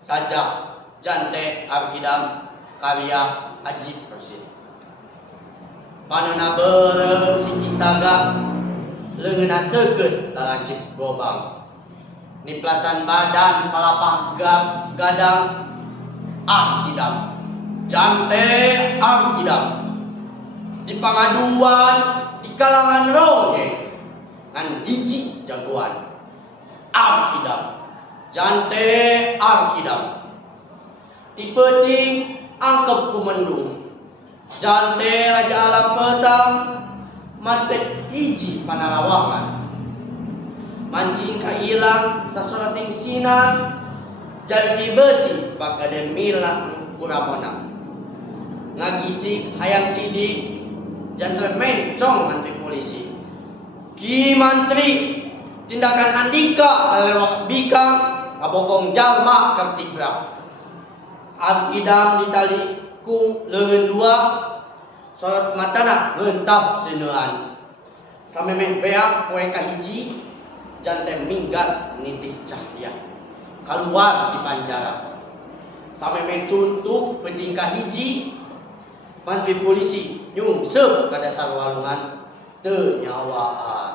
saja jante arkidam karya Ajib Rosid. Panana berem siki saga leungena seukeut lalancip gobang. Niplasan badan palapah gadang arkidam jante arkidam. Di pangaduan di kalangan ronge ngan hiji jagoan arkidam jante arkidam. Ti peuting angkep kumendung jante raja alam petang mantek hiji panarawangan. Mancing kailang sasurating sinan jadi besi bakade milang kuramona. Ngagisik hayang sidik jantre mencong mantri polisi. Ki mantri tindakan andika lewat bikang ngabokong jalma kartigrap. Arkidam ditali ku leun dua sorot matana mentap seneuan. Samemeh beak poe kahiji jante minggat nitih cahya keluar di panjara. Samemeh cuntuk penting kahiji mantri polisi nyungsep ka dasar walungan teu nyawaan.